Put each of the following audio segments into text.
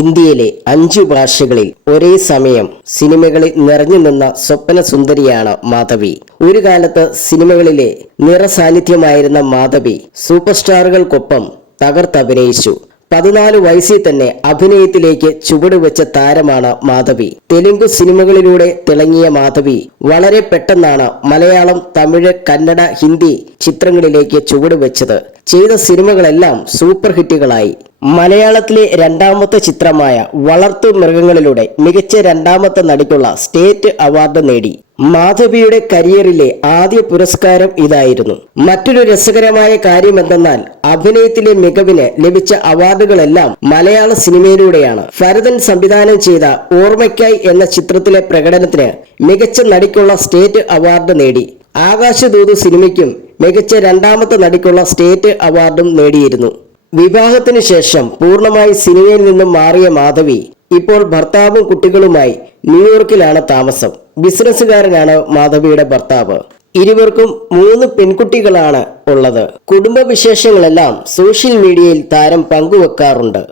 ഇന്ത്യയിലെ അഞ്ചു ഭാഷകളിൽ ഒരേ സമയം സിനിമകളിൽ നിറഞ്ഞു നിന്ന സ്വപ്ന സുന്ദരിയാണ് മാധവി. ഒരു കാലത്ത് സിനിമകളിലെ നിറസാന്നിധ്യമായിരുന്ന മാധവി സൂപ്പർ സ്റ്റാറുകൾക്കൊപ്പം തകർത്തഭിനയിച്ചു പതിനാല് വയസ്സിൽ തന്നെ അഭിനയത്തിലേക്ക് ചുവടുവെച്ച താരമാണ് മാധവി. തെലുങ്ക് സിനിമകളിലൂടെ തിളങ്ങിയ മാധവി വളരെ പെട്ടെന്നാണ് മലയാളം തമിഴ് കന്നഡ ഹിന്ദി ചിത്രങ്ങളിലേക്ക് ചുവടുവെച്ചത്. ചെയ്ത സിനിമകളെല്ലാം സൂപ്പർ ഹിറ്റുകളായി മലയാളത്തിലെ രണ്ടാമത്തെ ചിത്രമായ വളർത്തു മൃഗങ്ങളിലൂടെ മികച്ച രണ്ടാമത്തെ നടിക്കുള്ള സ്റ്റേറ്റ് അവാർഡ് നേടി. മാധവിയുടെ കരിയറിലെ ആദ്യ പുരസ്കാരം ഇതായിരുന്നു. മറ്റൊരു രസകരമായ കാര്യം എന്തെന്നാൽ അഭിനയത്തിലെ മികവിന് ലഭിച്ച അവാർഡുകളെല്ലാം മലയാള സിനിമയിലൂടെയാണ്. ഭരതൻ സംവിധാനം ചെയ്ത ഓർമ്മയ്ക്കായി എന്ന ചിത്രത്തിലെ പ്രകടനത്തിന് മികച്ച നടിക്കുള്ള സ്റ്റേറ്റ് അവാർഡ് നേടി. ആകാശദൂത് സിനിമയ്ക്കും മികച്ച രണ്ടാമത്തെ നടിക്കുള്ള സ്റ്റേറ്റ് അവാർഡും നേടിയിരുന്നു. വിവാഹത്തിന് ശേഷം പൂർണമായി സിനിമയിൽ നിന്നും മാറിയ മാധവി ഇപ്പോൾ ഭർത്താവും കുട്ടികളുമായി ന്യൂയോർക്കിലാണ് താമസം. ബിസിനസ്സുകാരനാണ് മാധവിയുടെ ഭർത്താവ്. ഇരുവർക്കും മൂന്ന് പെൺകുട്ടികളാണ് ഉള്ളത്. കുടുംബ വിശേഷങ്ങളെല്ലാം സോഷ്യൽ മീഡിയയിൽ താരം പങ്കുവെക്കാറുണ്ട്.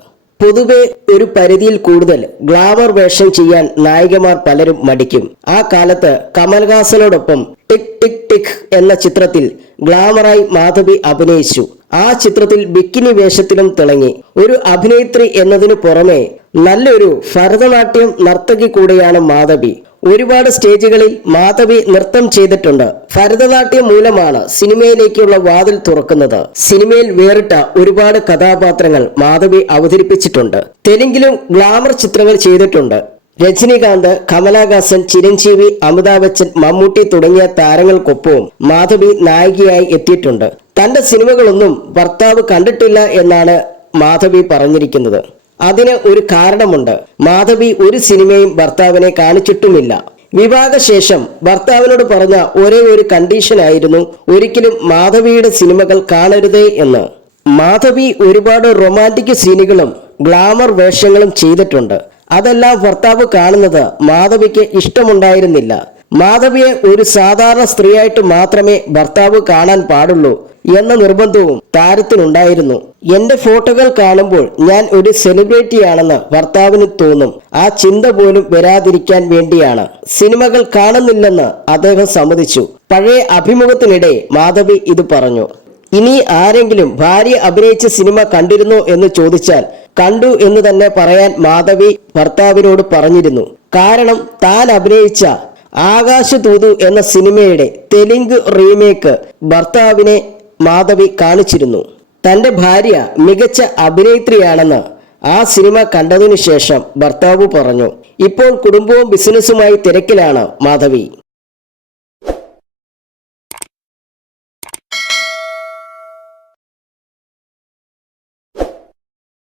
പൊതുവെ ഒരു പരിധിയിൽ കൂടുതൽ ഗ്ലാമർ വേഷം ചെയ്യാൻ നായികമാർ പലരും മടിക്കും. ആ കാലത്ത് കമൽഹാസനോടൊപ്പം ടിക് ടിക് ടിക് എന്ന ചിത്രത്തിൽ ഗ്ലാമറായി മാധവി അഭിനയിച്ചു. ആ ചിത്രത്തിൽ ബിക്കിനി വേഷത്തിലും തിളങ്ങി. ഒരു അഭിനേത്രി എന്നതിനു പുറമെ നല്ലൊരു ഭരതനാട്യം നർത്തകി കൂടെയാണ് മാധവി. ഒരുപാട് സ്റ്റേജുകളിൽ മാധവി നൃത്തം ചെയ്തിട്ടുണ്ട്. ഭരതനാട്യം മൂലമാണ് സിനിമയിലേക്കുള്ള വാതിൽ തുറക്കുന്നത്. സിനിമയിൽ വേറിട്ട ഒരുപാട് കഥാപാത്രങ്ങൾ മാധവി അവതരിപ്പിച്ചിട്ടുണ്ട്. തെലുങ്കിലും ഗ്ലാമർ ചിത്രങ്ങൾ ചെയ്തിട്ടുണ്ട്. രജനികാന്ത് കമലഹാസൻ ചിരഞ്ജീവി അമിതാഭ് ബച്ചൻ മമ്മൂട്ടി തുടങ്ങിയ താരങ്ങൾക്കൊപ്പവും മാധവി നായികയായി എത്തിയിട്ടുണ്ട്. തന്റെ സിനിമകളൊന്നും ഭർത്താവ് കണ്ടിട്ടില്ല എന്നാണ് മാധവി പറഞ്ഞിരിക്കുന്നത്. അതിന് ഒരു കാരണമുണ്ട്. മാധവി ഒരു സിനിമയും ഭർത്താവിനെ കാണിച്ചിട്ടുമില്ല. വിവാഹശേഷം ഭർത്താവിനോട് പറഞ്ഞ ഒരേ ഒരു കണ്ടീഷനായിരുന്നു ഒരിക്കലും മാധവിയുടെ സിനിമകൾ കാണരുതേ എന്ന്. മാധവി ഒരുപാട് റൊമാന്റിക് സീനുകളും ഗ്ലാമർ വേഷങ്ങളും ചെയ്തിട്ടുണ്ട്. അതെല്ലാം ഭർത്താവ് കാണുന്നത് മാധവിക്ക് ഇഷ്ടമുണ്ടായിരുന്നില്ല. മാധവിയെ ഒരു സാധാരണ സ്ത്രീയായിട്ട് മാത്രമേ ഭർത്താവ് കാണാൻ പാടുള്ളൂ എന്ന നിർബന്ധവും താരത്തിനുണ്ടായിരുന്നു. എന്റെ ഫോട്ടോകൾ കാണുമ്പോൾ ഞാൻ ഒരു സെലിബ്രിറ്റിയാണെന്ന് ഭർത്താവിന് തോന്നും. ആ ചിന്ത പോലും വരാതിരിക്കാൻ വേണ്ടിയാണ്. സിനിമകൾ കാണുന്നില്ലെന്ന് അദ്ദേഹം സമ്മതിച്ചു. പഴയ അഭിമുഖത്തിനിടെ മാധവി ഇത് പറഞ്ഞു. ഇനി ആരെങ്കിലും ഭാര്യ അഭിനയിച്ച സിനിമ കണ്ടിരുന്നോ എന്ന് ചോദിച്ചാൽ കണ്ടു എന്ന് തന്നെ പറയാൻ മാധവി ഭർത്താവിനോട് പറഞ്ഞിരുന്നു. കാരണം താൻ അഭിനയിച്ച ആകാശ ആകാശദൂതു എന്ന സിനിമയുടെ തെലുങ്ക് റീമേക്ക് ഭർത്താവിനെ മാധവി കാണിച്ചിരുന്നു. തന്റെ ഭാര്യ മികച്ച അഭിനേത്രിയാണെന്ന് ആ സിനിമ കണ്ടതിനു ശേഷം ഭർത്താവ് പറഞ്ഞു. ഇപ്പോൾ കുടുംബവും ബിസിനസ്സുമായി തിരക്കിലാണ് മാധവി.